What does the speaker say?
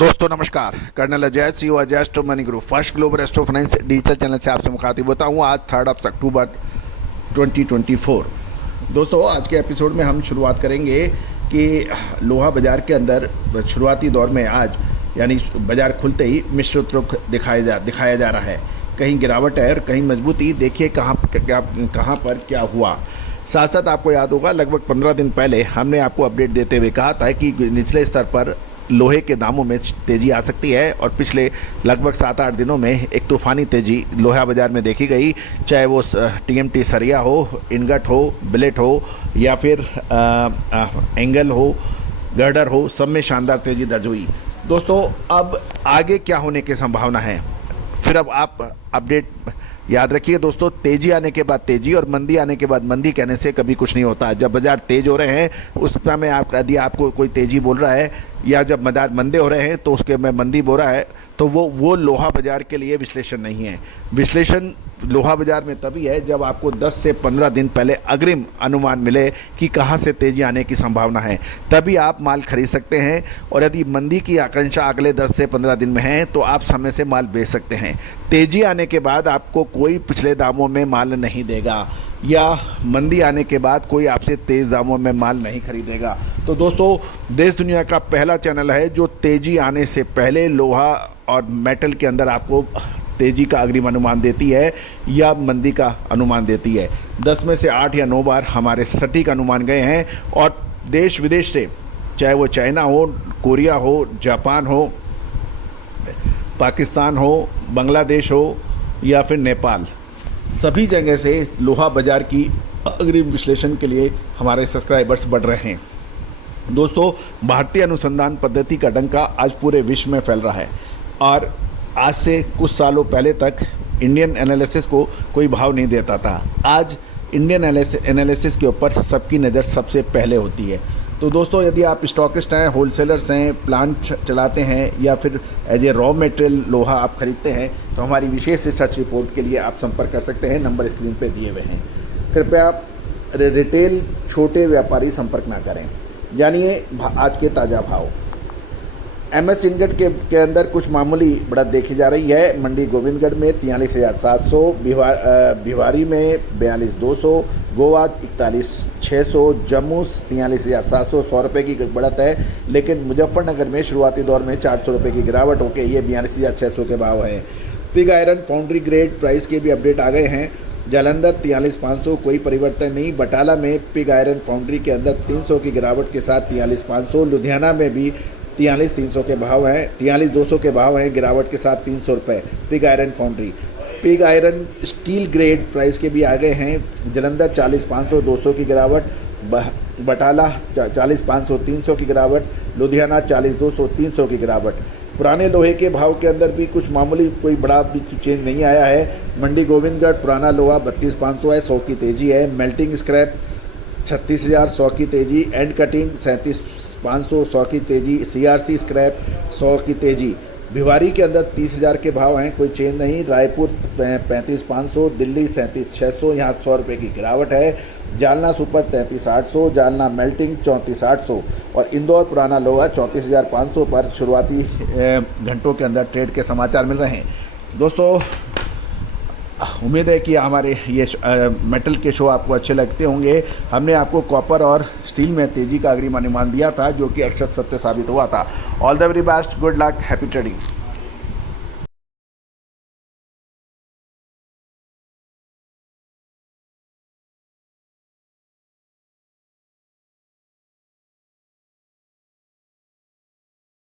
दोस्तों नमस्कार, colonel Ajay C Ajay astro money group first global astro finance digital channel से आपसे मुखातिब होता हूँ। आज 3 अक्टूबर 2024। दोस्तों आज के एपिसोड में हम शुरुआत करेंगे कि लोहा बाज़ार के अंदर शुरुआती दौर में आज यानी बाज़ार खुलते ही मिश्रित रुख दिखाया जा रहा है। कहीं गिरावट है और कहीं मजबूती। देखिए कहाँ पर क्या हुआ। साथ साथ आपको याद होगा लगभग 15 दिन पहले हमने आपको अपडेट देते हुए कहा था कि निचले स्तर पर लोहे के दामों में तेज़ी आ सकती है और पिछले लगभग 7-8 दिनों में एक तूफ़ानी तेज़ी लोहा बाज़ार में देखी गई। चाहे वो टीएमटी सरिया हो, इनगट हो, बिलेट हो या फिर एंगल हो, गर्डर हो, सब में शानदार तेज़ी दर्ज हुई। दोस्तों अब आगे क्या होने की संभावना है, फिर अब आप अपडेट याद रखिए। दोस्तों तेज़ी आने के बाद तेज़ी और मंदी आने के बाद मंदी कहने से कभी कुछ नहीं होता। जब बाज़ार तेज़ हो रहे हैं उस समय यदि आपको कोई तेज़ी बोल रहा है या जब बाज़ार मंदे हो रहे हैं तो उसके में मंदी बोल रहा है तो वो लोहा बाज़ार के लिए विश्लेषण नहीं है। विश्लेषण लोहा बाज़ार में तभी है जब आपको 10 से 15 दिन पहले अग्रिम अनुमान मिले कि कहाँ से तेज़ी आने की संभावना है, तभी आप माल खरीद सकते हैं। और यदि मंदी की आकांक्षा अगले 10 से 15 दिन में है तो आप समय से माल बेच सकते हैं। तेज़ी आने के बाद आपको कोई पिछले दामों में माल नहीं देगा या मंदी आने के बाद कोई आपसे तेज़ दामों में माल नहीं खरीदेगा। तो दोस्तों देश दुनिया का पहला चैनल है जो तेज़ी आने से पहले लोहा और मेटल के अंदर आपको तेज़ी का अग्रिम अनुमान देती है या मंदी का अनुमान देती है। 10 में से 8 या 9 बार हमारे सटीक अनुमान गए हैं और देश विदेश से, चाहे वो चाइना हो, कोरिया हो, जापान हो, पाकिस्तान हो, बांग्लादेश हो या फिर नेपाल, सभी जगह से लोहा बाज़ार की अग्रिम विश्लेषण के लिए हमारे सब्सक्राइबर्स बढ़ रहे हैं। दोस्तों भारतीय अनुसंधान पद्धति का डंका आज पूरे विश्व में फैल रहा है और आज से कुछ सालों पहले तक इंडियन एनालिसिस को कोई भाव नहीं देता था। आज इंडियन एनालिसिस के ऊपर सबकी नज़र सबसे पहले होती है। तो दोस्तों यदि आप स्टॉकिस्ट हैं, होलसेलर्स हैं, प्लांट चलाते हैं या फिर एज ए रॉ मटेरियल लोहा आप खरीदते हैं तो हमारी विशेष रिसर्च रिपोर्ट के लिए आप संपर्क कर सकते हैं। नंबर स्क्रीन पे दिए हुए हैं। कृपया रिटेल छोटे व्यापारी संपर्क ना करें। जानिए आज के ताज़ा भाव। एमएस इनगट के अंदर कुछ मामूली बढ़त देखी जा रही है। मंडी गोविंदगढ़ में 43,700, भिवारी में 42,200, गोवा 41,600, जम्मू 43,700, 100 रुपये की बढ़त है। लेकिन मुजफ्फरनगर में शुरुआती दौर में 400 रुपये की गिरावट होकर ये 42,600 के भाव है। Pig iron foundry grade price के भी अपडेट आ गए हैं। जालंधर 43,500, कोई परिवर्तन नहीं। बटाला में पिग आयरन फाउंड्री के अंदर 300 की गिरावट के साथ 43,500। लुधियाना में भी 43,300 के भाव हैं, 43,200 के भाव हैं, गिरावट के साथ 300 रुपये pig iron foundry. Pig iron steel grade price के भी आ गए हैं। जलंधर 40,500, 200 की गिरावट। बटाला 40,500, 300 की गिरावट। लुधियाना 40,200, 300 की गिरावट। पुराने लोहे के भाव के अंदर भी कुछ मामूली कोई बड़ा भी चेंज नहीं आया है। मंडी गोविंदगढ़ पुराना लोहा 32,500 है, 100 की तेज़ी है। मेल्टिंग स्क्रैप 36,000, 100 की तेज़ी। एंड कटिंग 37,500, 100 की तेज़ी। सीआरसी स्क्रैप 100 की तेज़ी। भिवारी के अंदर 30,000 के भाव हैं, कोई चेंज नहीं। रायपुर 35,500, दिल्ली 37,600, यहाँ 100 रुपये की गिरावट है। जालना सुपर 33,800, जालना मेल्टिंग 34,800 और इंदौर पुराना लोहा 34,500 पर शुरुआती घंटों के अंदर ट्रेड के समाचार मिल रहे हैं। दोस्तों उम्मीद है कि हमारे ये मेटल के शो आपको अच्छे लगते होंगे। हमने आपको कॉपर और स्टील में तेज़ी का अग्रिम अनुमान दिया था जो कि अक्षर सत्य साबित हुआ था। All the very best, good luck, happy trading.